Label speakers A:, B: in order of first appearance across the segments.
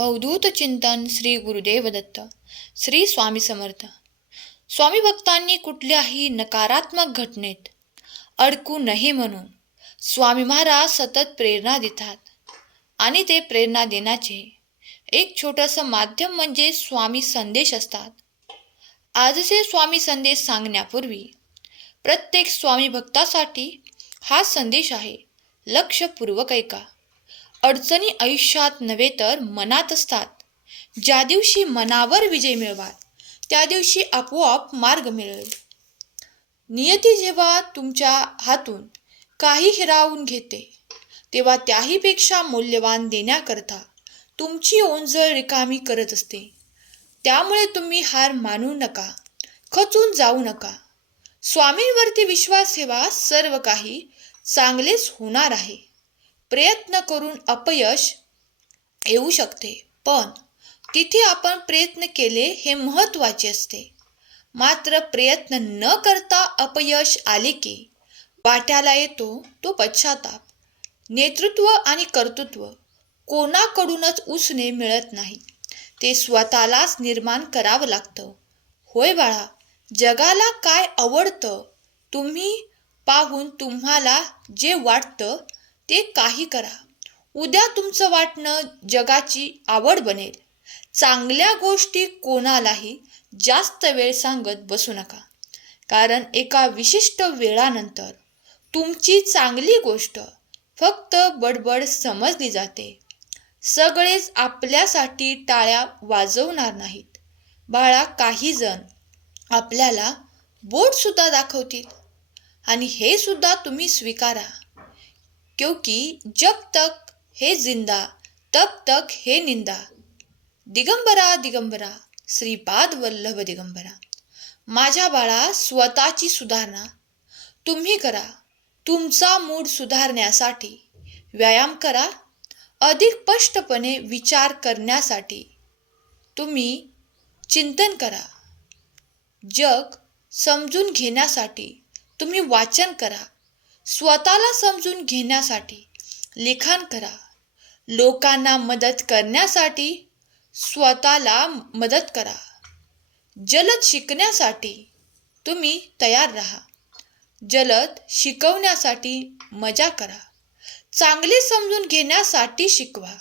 A: अवधूत चिंतन श्री गुरुदेव दत्त श्री स्वामी समर्थ. स्वामी भक्तांनी कुठल्याही नकारात्मक घटनेत अडकू नये म्हणून स्वामी महाराज सतत प्रेरणा देतात आणि ते प्रेरणा देण्याचे एक छोटंसं माध्यम म्हणजे स्वामी संदेश असतात. आजचे स्वामी संदेश सांगण्यापूर्वी प्रत्येक स्वामी भक्तासाठी हा संदेश आहे लक्षपूर्वक ऐका. अडचणी आयुष्यात नव्हे तर मनात असतात. ज्या दिवशी मनावर विजय मिळवाल त्या दिवशी आपोआप मार्ग मिळेल. नियती जेव्हा तुमच्या हातून काही हिरावून घेते तेव्हा त्याहीपेक्षा मूल्यवान देण्याकरता तुमची ओंजळ रिकामी करत असते. त्यामुळे तुम्ही हार मानू नका खचून जाऊ नका. स्वामींवरती विश्वास ठेवा सर्व काही चांगलेच होणार आहे. प्रयत्न करून अपयश येऊ शकते. पण तिथे आपण प्रयत्न केले हे महत्त्वाचे असते. मात्र प्रयत्न न करता अपयश आले की वाट्याला येतो तो पश्चाताप. नेतृत्व आणि कर्तृत्व कोणाकडूनच उसने मिळत नाही. ते स्वतःलाच निर्माण करावं लागतं. होय बाळा जगाला काय आवडतं तुम्ही पाहून तुम्हाला जे वाटतं ते काही करा. उद्या तुमचं वाटणं जगाची आवड बनेल. चांगल्या गोष्टी कोणालाही जास्त वेळ सांगत बसू नका. कारण एका विशिष्ट वेळानंतर तुमची चांगली गोष्ट फक्त बडबड समजली जाते. सगळेच आपल्यासाठी टाळ्या वाजवणार नाहीत. बाळा काही जण आपल्याला बोटसुद्धा दाखवतील. आणि हे सुद्धा तुम्ही स्वीकारा. क्योंकि जब तक हे जिंदा तब तक हे निंदा। दिगंबरा दिगंबरा श्रीपाद वल्लभ दिगंबरा। माझ्या बाळा स्वतःची सुधारणा। तुम्ही करा। तुमचा मूड सुधारण्यासाठी व्यायाम करा। अधिक स्पष्टपणे विचार करण्यासाठी तुम्ही चिंतन करा। जग समजून घेण्यासाठी तुम्ही वाचन करा। स्वतःला समजून घेण्यासाठी लिखाण करा. लोकांना मदत करण्यासाठी स्वतःला मदत करा. जलद शिकण्यासाठी तुम्ही तयार राहा. जलद शिकवण्यासाठी मजा करा. चांगले समजून घेण्यासाठी शिकवा.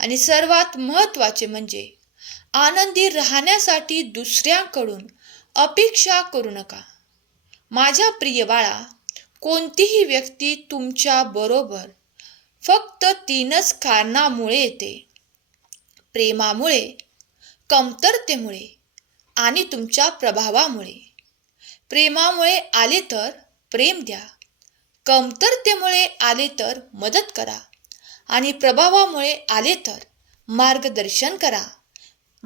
A: आणि सर्वात महत्त्वाचे म्हणजे आनंदी राहण्यासाठी दुसऱ्यांकडून अपेक्षा करू नका. माझ्या प्रिय बाळा कोणतीही व्यक्ती तुमच्या बरोबर फक्त तीनच कारणामुळे येते. प्रेमामुळे कमतरतेमुळे आणि तुमच्या प्रभावामुळे. प्रेमामुळे आले तर प्रेम द्या. कमतरतेमुळे आले तर मदत करा. आणि प्रभावामुळे आले तर मार्गदर्शन करा.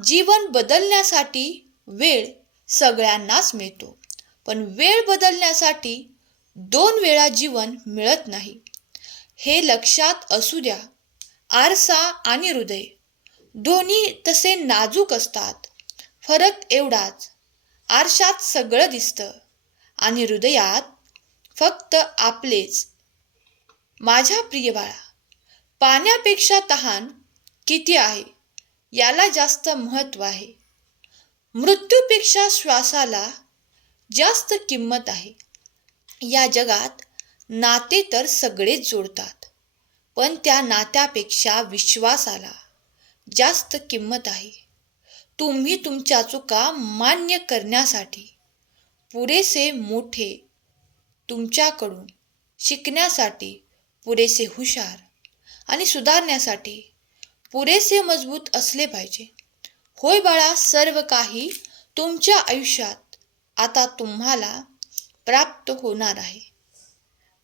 A: जीवन बदलण्यासाठी वेळ सगळ्यांनाच मिळतो. पण वेळ बदलण्यासाठी दोन वेळा जीवन मिळत नाही. हे लक्षात असू द्या. आरसा आणि हृदय दोन्ही तसे नाजूक असतात. फरक एवढाच. आरशात सगळं दिसतं आणि हृदयात फक्त आपलेच. माझ्या प्रिय बाळा पाण्यापेक्षा तहान किती आहे? याला जास्त महत्त्व आहे. मृत्यूपेक्षा श्वासाला जास्त किंमत आहे. या जगात नाते तर सगळेच जोडतात पण त्या नात्यापेक्षा विश्वासाला जास्त किंमत आहे. तुम्ही तुमच्या चुका मान्य करण्यासाठी पुरेसे मोठे तुमच्याकडून शिकण्यासाठी पुरेसे हुशार आणि सुधारण्यासाठी पुरेसे मजबूत असले पाहिजे. होय बाळा सर्व काही तुमच्या आयुष्यात आता तुम्हाला प्राप्त होणार आहे.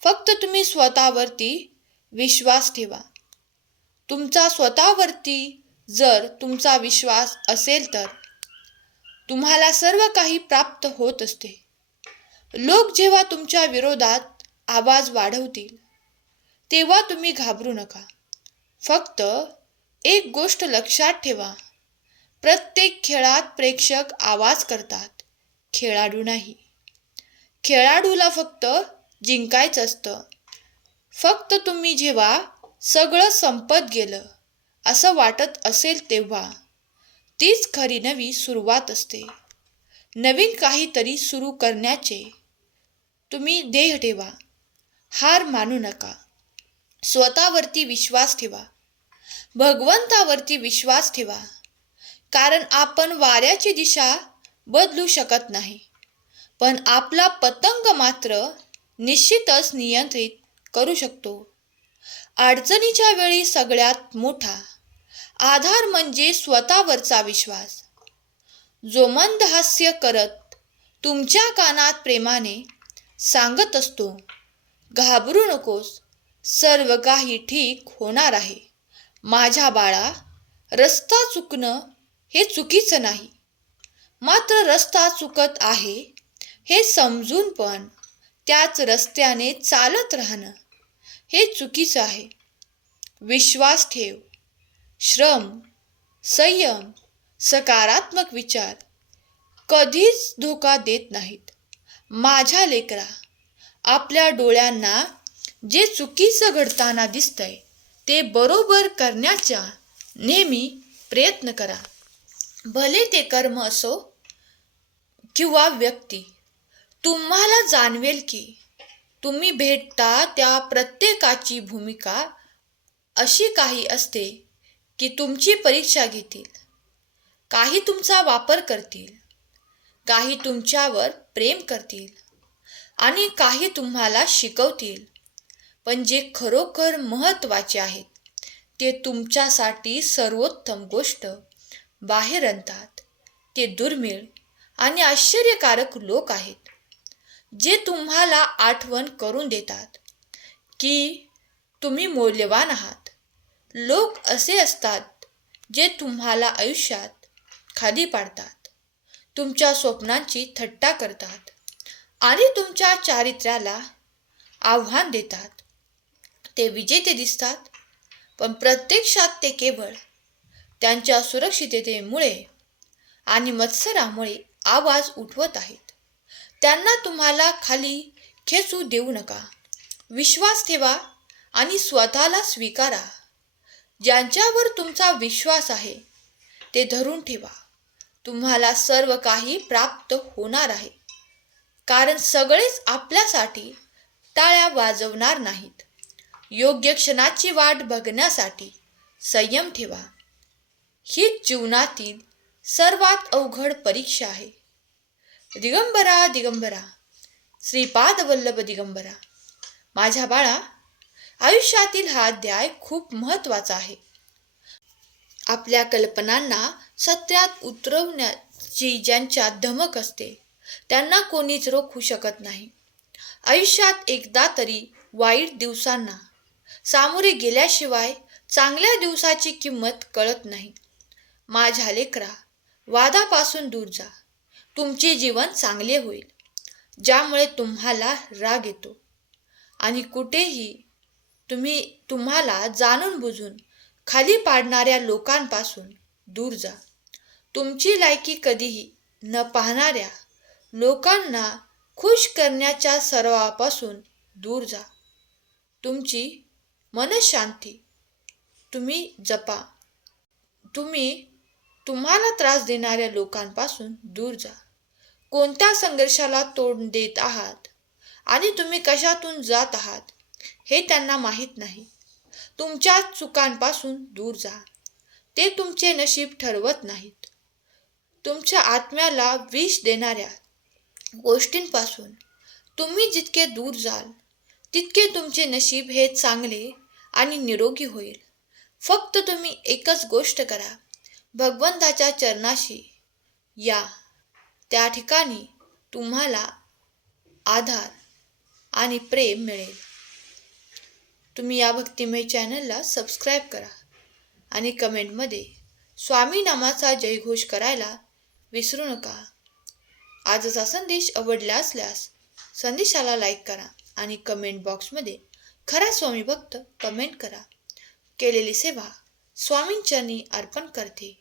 A: फक्त तुम्ही स्वतःवरती विश्वास ठेवा. तुमचा स्वतःवरती जर तुमचा विश्वास असेल तर तुम्हाला सर्व काही प्राप्त होत असते. लोक जेव्हा तुमच्या विरोधात आवाज वाढवतील तेव्हा तुम्ही घाबरू नका. फक्त एक गोष्ट लक्षात ठेवा. प्रत्येक खेळात प्रेक्षक आवाज करतात खेळाडू नाही. खेळाडूला फक्त जिंकायचं असतं. फक्त तुम्ही जेव्हा सगळं संपत गेलं असं वाटत असेल तेव्हा तीच खरी नवी सुरुवात असते. नवीन काहीतरी सुरू करण्याचे तुम्ही ध्येय ठेवा. हार मानू नका. स्वतःवरती विश्वास ठेवा. भगवंतावरती विश्वास ठेवा. कारण आपण वाऱ्याची दिशा बदलू शकत नाही. पण आपला पतंग मात्र निश्चितच नियंत्रित करू शकतो. अडचणीच्या वेळी सगळ्यात मोठा आधार म्हणजे स्वतःवरचा विश्वास. जो मंद हास्य करत तुमच्या कानात प्रेमाने सांगत असतो घाबरू नकोस सर्व काही ठीक होणार आहे. माझ्या बाळा रस्ता चुकणं हे चुकीचं नाही. मात्र रस्ता चुकत आहे हे समजून पण त्याच रस्त्याने चालत राहणं हे चुकीचं आहे. विश्वास ठेव. श्रम संयम सकारात्मक विचार कधीच धोका देत नाहीत. माझ्या लेकरा आपल्या डोळ्यांना जे चुकीचं घडताना दिसतंय ते बरोबर करण्याचा नेहमी प्रयत्न करा. भले ते कर्म असो किंवा व्यक्ती तुम्हाला जाणवेल की तुम्ही भेटता त्या प्रत्येकाची भूमिका अशी काही असते की तुमची परीक्षा घेतील काही तुमचा वापर करतील काही तुमच्यावर प्रेम करतील आणि काही तुम्हाला शिकवतील. पण जे खरोखर महत्त्वाचे आहेत ते तुमच्यासाठी सर्वोत्तम गोष्ट. बाहेर आणतात. ते दुर्मिळ आणि आश्चर्यकारक लोक आहेत. जे तुम्हाला आठवण करून देतात की तुम्ही मौल्यवान आहात. लोक असे असतात जे तुम्हाला आयुष्यात खाली पाडतात तुमच्या स्वप्नांची थट्टा करतात आणि तुमच्या चारित्र्याला आव्हान देतात. ते विजेते दिसतात पण प्रत्यक्षात ते केवळ त्यांच्या सुरक्षिततेमुळे आणि मत्सरामुळे आवाज उठवत आहेत. त्यांना तुम्हाला खाली खेचू देऊ नका. विश्वास ठेवा आणि स्वतःला स्वीकारा. ज्यांच्यावर तुमचा विश्वास आहे ते धरून ठेवा. तुम्हाला सर्व काही प्राप्त होणार आहे. कारण सगळेच आपल्यासाठी टाळ्या वाजवणार नाहीत. योग्य क्षणाची वाट बघण्यासाठी संयम ठेवा. ही जीवनातील सर्वात अवघड परीक्षा आहे. दिगंबरा दिगंबरा. श्रीपादवल्लभ दिगंबरा. माझ्या बाळा आयुष्यातील हा अध्याय खूप महत्त्वाचा आहे. आपल्या कल्पनांना सत्यात उतरवण्याची ज्यांच्या धमक असते त्यांना कोणीच रोखू शकत नाही. आयुष्यात एकदा तरी वाईट दिवसांना सामोरे गेल्याशिवाय चांगल्या दिवसाची किंमत कळत नाही. माझ्या लेकरा वादापासून दूर जा. तुमचे जीवन चांगले होईल ज्यामुळे तुम्हाला राग येतो. आणि कुठेही तुम्ही तुम्हाला जाणून बुजून खाली पाडणाऱ्या लोकांपासून दूर जा. तुमची लायकी कधीही न पाहणाऱ्या लोकांना खुश करण्याच्या सर्वापासून दूर जा. तुमची मनशांती. तुम्ही जपा. तुम्ही तुम्हाला त्रास देणाऱ्या लोकांपासून दूर जा. कोणत्या संघर्षाला तोंड देत आहात? आणि तुम्ही कशातून जात आहात? हे त्यांना माहीत नाही. तुमच्या चुकांपासून दूर जा. ते तुमचे नशीब ठरवत नाहीत. तुमच्या आत्म्याला विष देणाऱ्या गोष्टींपासून तुम्ही जितके दूर जाल तितके तुमचे नशीब हे चांगले आणि निरोगी होईल. फक्त तुम्ही एकच गोष्ट करा. भगवंताच्या चरणाशी या. त्या ठिकाणी तुम्हाला आधार आणि प्रेम मिळेल. तुम्ही या भक्तिमय चॅनलला सबस्क्राईब करा आणि कमेंटमध्ये स्वामी नामाचा जयघोष करायला विसरू नका. आजचा संदेश आवडला असल्यास संदेशाला लाईक करा आणि कमेंट बॉक्समध्ये खरा स्वामी भक्त कमेंट करा. केलेली सेवा स्वामींचरणी अर्पण करते.